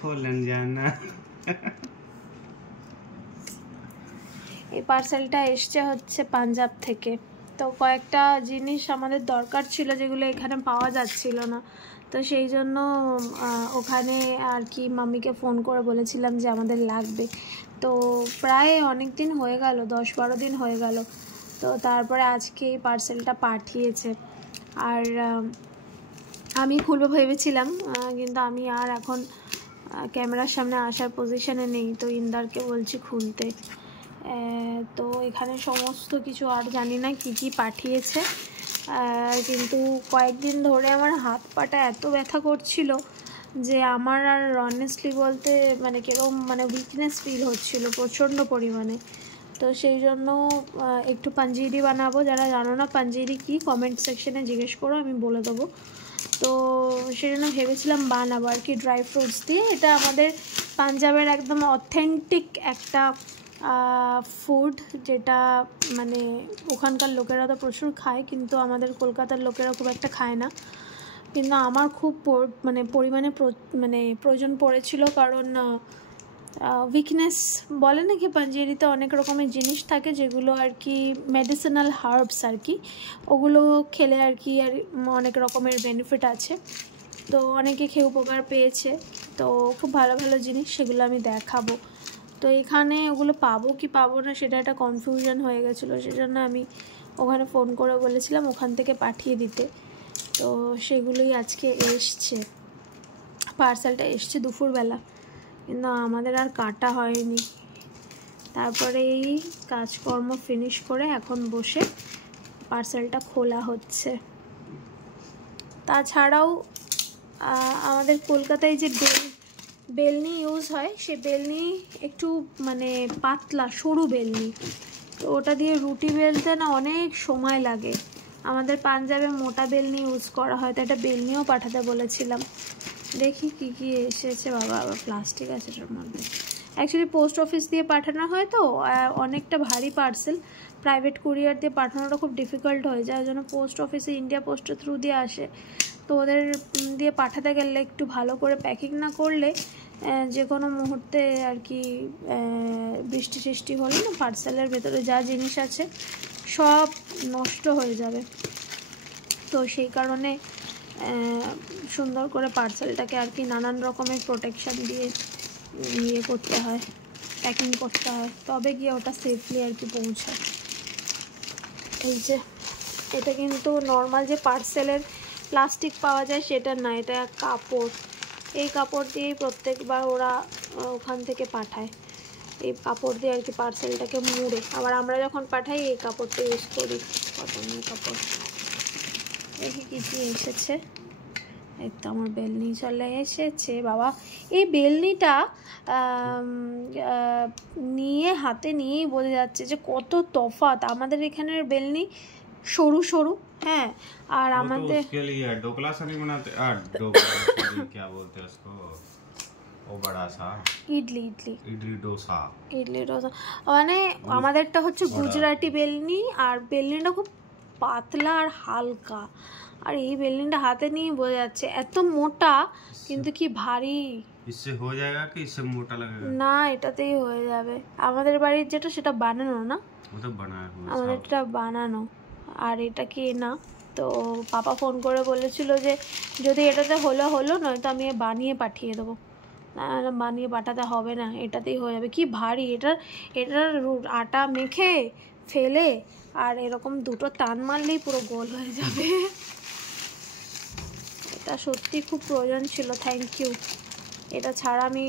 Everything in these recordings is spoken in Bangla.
खोलन जाना। এই পার্সেলটা এসছে হচ্ছে পাঞ্জাব থেকে। তো কয়েকটা জিনিস আমাদের দরকার ছিল যেগুলো এখানে পাওয়া যাচ্ছিল না, তো সেই জন্য ওখানে আর কি মাম্মিকে ফোন করে বলেছিলাম যে আমাদের লাগবে। তো প্রায় অনেক দিন হয়ে গেল, 10-12 দিন হয়ে গেল। তো তারপরে আজকে এই পার্সেলটা পাঠিয়েছে। আর আমি খুলবো ভেবেছিলাম, কিন্তু আমি আর এখন ক্যামেরার সামনে আসার পজিশনে নেই, তো ইন্দারকে বলছি খুলতে। তো এখানে সমস্ত কিছু আর জানি না কি কি পাঠিয়েছে, কিন্তু কয়েকদিন ধরে আমার হাত পাটা এত ব্যথা করছিল যে আমার আর অনেস্টলি বলতে মানে কিরকম মানে উইকনেস ফিল হচ্ছিল প্রচণ্ড পরিমাণে। তো সেই জন্য একটু পাঞ্জিরি বানাবো। যারা জানো না পাঞ্জিরি কি, কমেন্ট সেকশনে জিজ্ঞেস করো, আমি বলে দেবো। তো সেই জন্য ভেবেছিলাম বানাবো আর কি ড্রাই ফ্রুটস দিয়ে। এটা আমাদের পাঞ্জাবের একদম অথেন্টিক একটা ফুড, যেটা মানে ওখানকার লোকেরা তো প্রচুর খায়, কিন্তু আমাদের কলকাতার লোকেরা খুব একটা খায় না। কিন্তু আমার খুব মানে পরিমাণে মানে প্রয়োজন পড়েছিল, কারণ উইকনেস বলে নাকি পাঞ্জেরিতে অনেক রকমের জিনিস থাকে যেগুলো আর কি মেডিসিনাল হার্বস আর কি, ওগুলো খেলে আর কি আর অনেক রকমের বেনিফিট আছে। তো অনেকে খেয়ে উপকার পেয়েছে, তো খুব ভালো ভালো জিনিস, সেগুলো আমি দেখাবো। তো এখানে ওগুলো পাবো কি পাবো না সেটা একটা কনফিউশন হয়ে গেছিলো, সেজন্য আমি ওখানে ফোন করে বলেছিলাম ওখান থেকে পাঠিয়ে দিতে। তো সেগুলোই আজকে এসছে, পার্সেলটা এসছে দুপুরবেলা, কিন্তু আমাদের আর কাটা হয়নি। তারপরে এই কাজকর্ম ফিনিশ করে এখন বসে পার্সেলটা খোলা হচ্ছে। তাছাড়াও আমাদের কলকাতায় যে বেলনি ইউজ হয়, সে বেলনি একটু মানে পাতলা সরু বেলনি, তো ওটা দিয়ে রুটি বেলতে না অনেক সময় লাগে। আমাদের পাঞ্জাবে মোটা বেলনি ইউজ করা হয়, তো একটা বেলনিও পাঠাতে বলেছিলাম। দেখি কি কি এসেছে। বাবা আবার প্লাস্টিক আছে এটার মধ্যে। অ্যাকচুয়ালি পোস্ট অফিস দিয়ে পাঠানো হয় তো অনেকটা ভারী পার্সেল, প্রাইভেট কুরিয়ার দিয়ে পাঠানোটা খুব ডিফিকাল্ট হয়ে যায়, ওই জন্য পোস্ট অফিসে ইন্ডিয়া পোস্টের থ্রু দিয়ে আসে। তো ওদের দিয়ে পাঠাতে গেলে একটু ভালো করে প্যাকিং না করলে যে কোনো মুহূর্তে আর কি বৃষ্টি সৃষ্টি হলে না পার্সেলের ভেতরে যা জিনিস আছে সব নষ্ট হয়ে যাবে। তো সেই কারণে সুন্দর করে পার্সেলটাকে আর কি নানান রকমের প্রোটেকশান দিয়ে ইয়ে করতে হয়, প্যাকিং করতে হয়, তবে গিয়ে ওটা সেফলি আর কি পৌঁছায়। এই যে এটা কিন্তু নর্মাল যে পার্সেলের প্লাস্টিক পাওয়া যায় সেটা না, এটা কাপড়। এই কাপড় দিয়েই প্রত্যেকবার ওরা ওখান থেকে পাঠায়, এই কাপড় দিয়ে আর কি পার্সেলটাকে মুড়ে। আবার আমরা যখন পাঠাই এই কাপড়টা ইউজ করি, কটনের কাপড়। দেখি কী কী এসেছে। এই তো আমার বেলনি চলে এসেছে। বাবা এই বেলনিটা নিয়ে হাতে নিয়েই বোঝা যাচ্ছে যে কত তফাৎ। আমাদের এখানের বেলনি সরু সরু, হ্যাঁ, আর আমাদের उसके लिए ढोकला सा नहीं बनाते, ढोकला क्या बोलते हैं उसको, वो बड़ा सा ইডলি डोसा মানে আমাদেরটা হচ্ছে গুজরাটি বেলনি, আর বেলনিটা খুব পাতলা আর হালকা। আর এই বেলনিটা হাতে নিয়ে বোঝা যাচ্ছে এত মোটা, কিন্তু কি ভারী। इससे हो जाएगा कि इससे मोटा लगेगा? না, এটাতেই হয়ে যাবে। আমাদের বাড়ির যেটা সেটা বানানো না, वो तो बनाया हुआ है, আমাদেরটা বানানো, আর এটা কি না। তো পাপা ফোন করে বলেছিল যে যদি এটাতে হলো নয়তো আমি বানিয়ে পাঠিয়ে দেবো। না বানিয়ে পাঠাতে হবে না, এটাতেই হয়ে যাবে। কি ভারী, এটার আটা মেখে ফেলে আর এরকম দুটো টান মারলেই পুরো গোল হয়ে যাবে। এটা সত্যি খুব প্রয়োজন ছিল, থ্যাংক ইউ। এটা ছাড়া আমি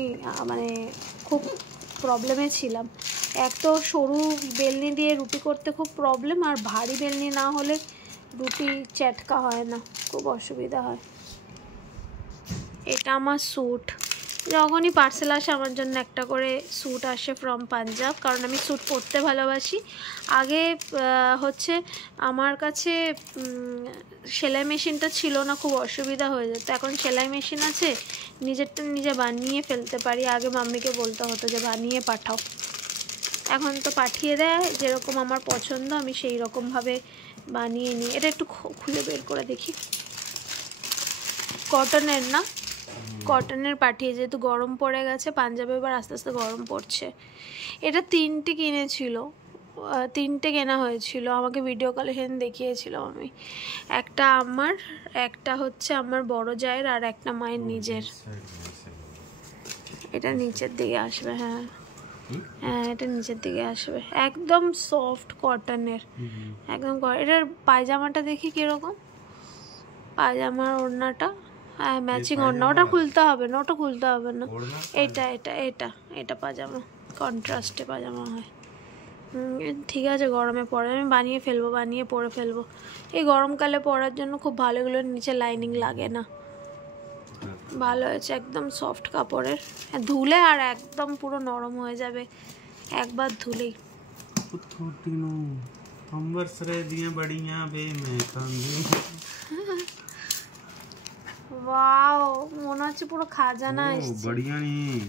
মানে খুব প্রবলেমে ছিলাম। এক তো সরু বেলনি দিয়ে রুটি করতে খুব প্রবলেম, আর ভারী বেলনি না হলে রুটি চ্যাটকা হয় না, খুব অসুবিধা হয়। এটা আমার স্যুট, যখনই পার্সেল আসে আমার জন্য একটা করে স্যুট আসে ফ্রম পাঞ্জাব, কারণ আমি স্যুট পরতে ভালোবাসি। আগে হচ্ছে আমার কাছে সেলাই মেশিনটা ছিল না, খুব অসুবিধা হয়ে যেত। এখন সেলাই মেশিন আছে, নিজেরটা নিজে বানিয়ে ফেলতে পারি। আগে মাম্মিকে বলতে হতো যে বানিয়ে পাঠাও, এখন তো পাঠিয়ে দেয় যেরকম আমার পছন্দ, আমি সেই রকমভাবে বানিয়ে নিই। এটা একটু খুলে বের করে দেখি, কটনের না, কটনের পাঠিয়ে, যেহেতু গরম পড়ে গেছে পাঞ্জাবে, এবার আস্তে আস্তে গরম পড়ছে। এটা 3টে কিনেছিল, 3টে কেনা হয়েছিল, আমাকে ভিডিও কলে সেদিন দেখিয়েছিলাম আমি। একটা আমার, একটা হচ্ছে আমার বড় জায়ের, আর একটা মায়ের নিজের। এটা নিচের দিকে আসবে, হ্যাঁ হ্যাঁ এটা নিচের দিকে আসবে, একদম সফট কটনের, একদম। এটার পায়জামাটা দেখি কিরকম, পায়জামার ওড়নাটা, হ্যাঁ ম্যাচিং ওড়না, ওটা খুলতে হবে না, ওটা খুলতে হবে না। এটা এটা এটা এটা পাজামা, কন্ট্রাস্টে পাজামা হয়। ঠিক আছে, গরমে পরে আমি বানিয়ে ফেলবো, বানিয়ে পরে ফেলবো। এই গরমকালে পরার জন্য খুব ভালো, এগুলোর নিচে লাইনিং লাগে না, ভালো হয়েছে, একদম সফট কাপড়ের, ধুলে আর একদম পুরো নরম হয়ে যাবে একবার ধুলেই। वाओ, মনে হচ্ছে পুরো খাজানা এসেছে। बढ़िया नहीं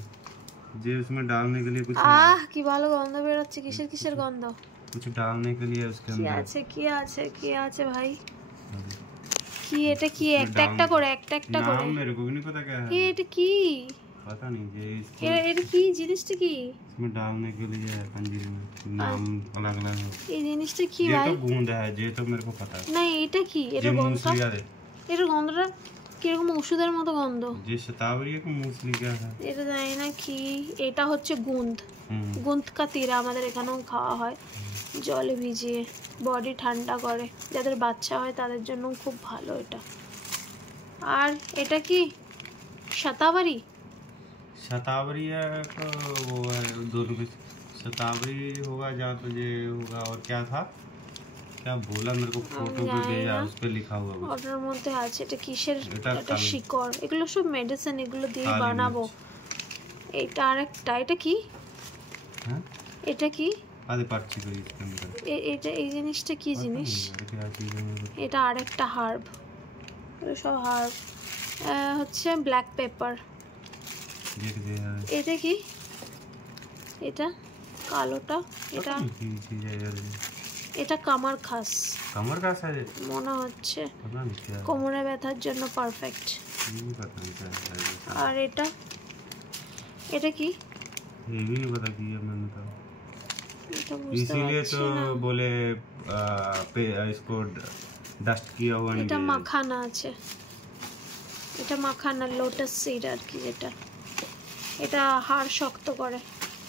जे उसमें डालने के लिए कुछ কি ভালো গন্ধ বের হচ্ছে, কিসের কিসের গন্ধ, कुछ डालने के लिए उसके কি अंदर আছে কি আছে কি আছে ভাই, কি এটা কি, একটা একটা করে, একটা একটা করে, नाम मेरे को भी नहीं पता क्या है, এটা কি, पता नहीं ये इसको এটা কি জিনিসটা, কি इसमें डालने के लिए है पंजीर में, नाम अलग अलग है। এই জিনিসটা কি ये ভাই, तो गूंद है, ये तो मेरे को पता है। না এটা কি, এটা ये গন্ধ, मूसली है, এটা গন্ধটা কিরকম ওষুধের মতো গন্ধ। ये शतावरी है कि मूसली क्या है, এটা জানি না কি, এটা হচ্ছে গুন্দ, গুন্দ কা তিরা আমাদের এখানেও খাওয়া হয়, জলে ভিজিয়ে বডি ঠান্ডা করে, যাদের বাচ্চা হয় তাদের জন্য খুব ভালো এটা। আর এটা কি শতাবরি, शतावरी है तो वो है दोनों के, शतावरी होगा या तो ये होगा, और क्या था, क्या बोला मेरे को, फोटो पे भेजा, उस पे लिखा हुआ कुछ। ওটার মধ্যে আছে, এটা কিসের, এটা এটা কালি। শিকড়, এগুলো সব মেডিসিন, এগুলো দিয়ে কালি বানাবো। এটা আরেকটা, এটা কি, हैं এটা কি, आधे पर्ची को इसके अंदर এটা এই জিনিসটা কি জিনিস, अरे क्या चीज़ है मेरे को, এটা আরেকটা হার্ব, সব হার্ব, হচ্ছে ব্ল্যাক পেপার। देख दे यार এটা কি, এটা কালোটা, এটা पता नहीं की चीज़ है यार ये। এটা কামার খাস कमर का है ये, মনে হচ্ছে, पता नहीं क्या है, কোমরে ব্যথার জন্য পারফেক্ট। ये भी पता नहीं क्या है ये। আর এটা, এটা কি, ये भी नहीं पता की है मैंने तो, এটা বুঝতে इसीलिए পারছি तो না। बोले इसको डस्ट किया हुआ नहीं এটা चाहिए। মাখানা আছে, এটা মাখানা লোটাস সিড আর কি, যেটা এটা হাড় শক্ত করে,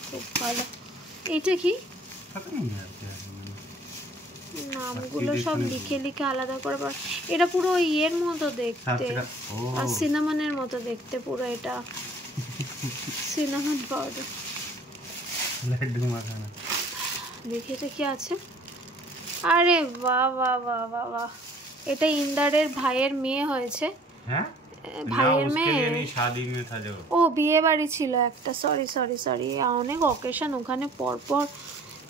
খুব ভালো। এটা কি, पता नहीं यार क्या है मैंने। নামগুলো সব লিখে লিখে আলাদা করে এটা পুরো ইয়ের মতো দেখতে, ओ আর সিনামনের মতো দেখতে পুরো, এটা সিনামন পাউডার। लड्डू मखाना, দেখি এটা কি আছে, আরে বাহ বাহ বাহ বাহ বাহ, এটা ইন্দারের ভাইয়ের মেয়ে হয়েছে, हैं ভাইয়ের उसके মেয়ে, लिए नहीं, शादी में था जो। ও বিয়ে বাড়ি ছিল একটা, সরি সরি সরি, অনেক অকেশন ওখানে পরপর,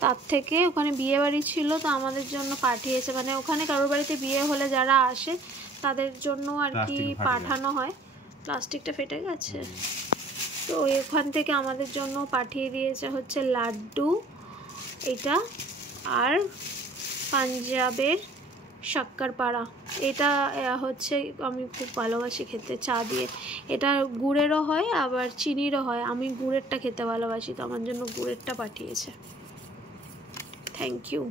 তার থেকে ওখানে বিয়ে বাড়ি ছিল, তো আমাদের জন্য পাঠিয়েছে, মানে ওখানে কারোর বাড়িতে বিয়ে হলে যারা আসে তাদের জন্য আর কি প্লাস্টিক ফাটে। পাঠানো হয়। প্লাস্টিকটা ফেটে গেছে, তো এখান থেকে আমাদের জন্য পাঠিয়ে দিয়েছে হচ্ছে লাড্ডু এটা, আর পাঞ্জাবের শক্করপাড়া, এটা হচ্ছে আমি খুব ভালোবাসি খেতে চা দিয়ে, এটা গুড়েরও হয় আবার চিনিরও হয়, আমি গুড়েরটা খেতে ভালোবাসি, তো আমার জন্য গুড়েরটা পাঠিয়েছে, থ্যাংক ইউ।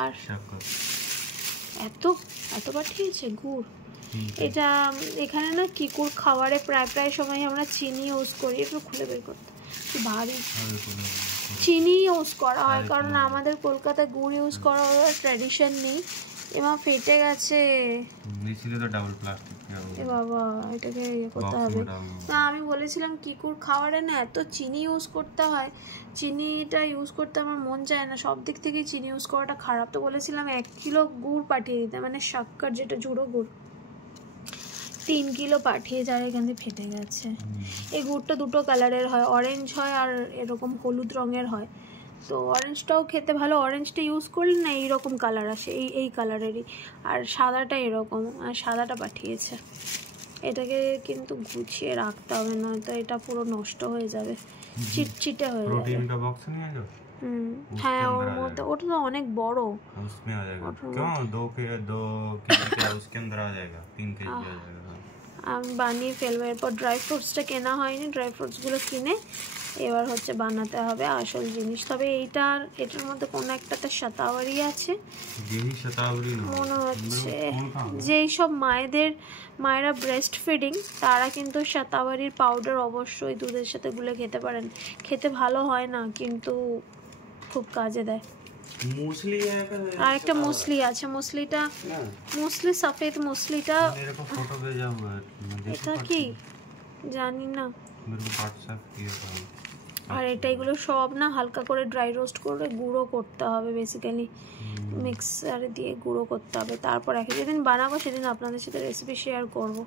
আর शक्कर এত এত পাঠিয়েছে গুড়, এটা এখানে না কিকুর খাবারে প্রায় প্রায় সময় আমরা চিনি ইউজ করি, একটু খুলে বের করতে, কি ভারী, চিনি ইউজ করা হয়, কারণ আমাদের কলকাতায় গুড় ইউজ করার ট্র্যাডিশন নেই। এমা ফেটে গেছে, इसीलिए तो डबल प्लास्टिक किया এ हुआ বাবা এটাকে ইয়ে করতে बॉक्स হবে। में डालना। না আমি বলেছিলাম কিকুর খাবারে না এত চিনি ইউজ করতে হয়, চিনিটা ইউজ করতে আমার মন চায় না, সব দিক থেকেই চিনি ইউজ করাটা খারাপ, তো বলেছিলাম 1 কিলো গুড় পাঠিয়ে দিতে, মানে শক্কর যেটা ঝুড়ো গুড় 3 কিলো পাঠিয়ে, যার এখান থেকে ফেটে গেছে। এই গুড়টা দুটো কালারের হয়, অরেঞ্জ হয় আর এরকম হলুদ রঙের হয়, তো অরেঞ্জটাও খেতে ভালো, অরেঞ্জটা ইউজ করলে না এইরকম কালার আসে, এই কালারেরই, আর সাদাটা এরকম, আর সাদাটা পাঠিয়েছে। এটাকে কিন্তু গুছিয়ে রাখতে হবে, নয়তো এটা পুরো নষ্ট হয়ে যাবে, চিটচিটে হয়ে যাবে। प्रोटीन का बॉक्स नहीं है जो, হ্যাঁ ওর মধ্যে, ওটা তো অনেক বড়, उसमें आ जाएगा। क्यों 2 के 2 केजी का उसके अंदर आ जाएगा, 3 केजी आ जाएगा। আমি বানিয়ে ফেলবো। এরপর ড্রাই ফ্রুটসটা কেনা হয়নি, ড্রাই ফ্রুটসগুলো কিনে এবার হচ্ছে বানাতে হবে আসল জিনিস। তবে এটার মধ্যে কোনো একটাতে শতাবরি আছে মনে হচ্ছে। যেই সব মায়েরা ব্রেস্ট ফিডিং তারা কিন্তু শতাবরির পাউডার অবশ্যই দুধের সাথে গুলে খেতে পারেন। খেতে ভালো হয় না কিন্তু খুব কাজে দেয়। আর একটা মুসলি আছে, মুসলি সফেদ মুসলিটা এটা কি জানি না। আর এগুলো সব না হালকা করে ড্রাই রোস্ট করে গুঁড়ো করতে হবে, বেসিক্যালি মিক্সারে দিয়ে গুঁড়ো করতে হবে। তারপর যেদিন বানাবো সেদিন আপনাদের সাথে রেসিপি শেয়ার করব।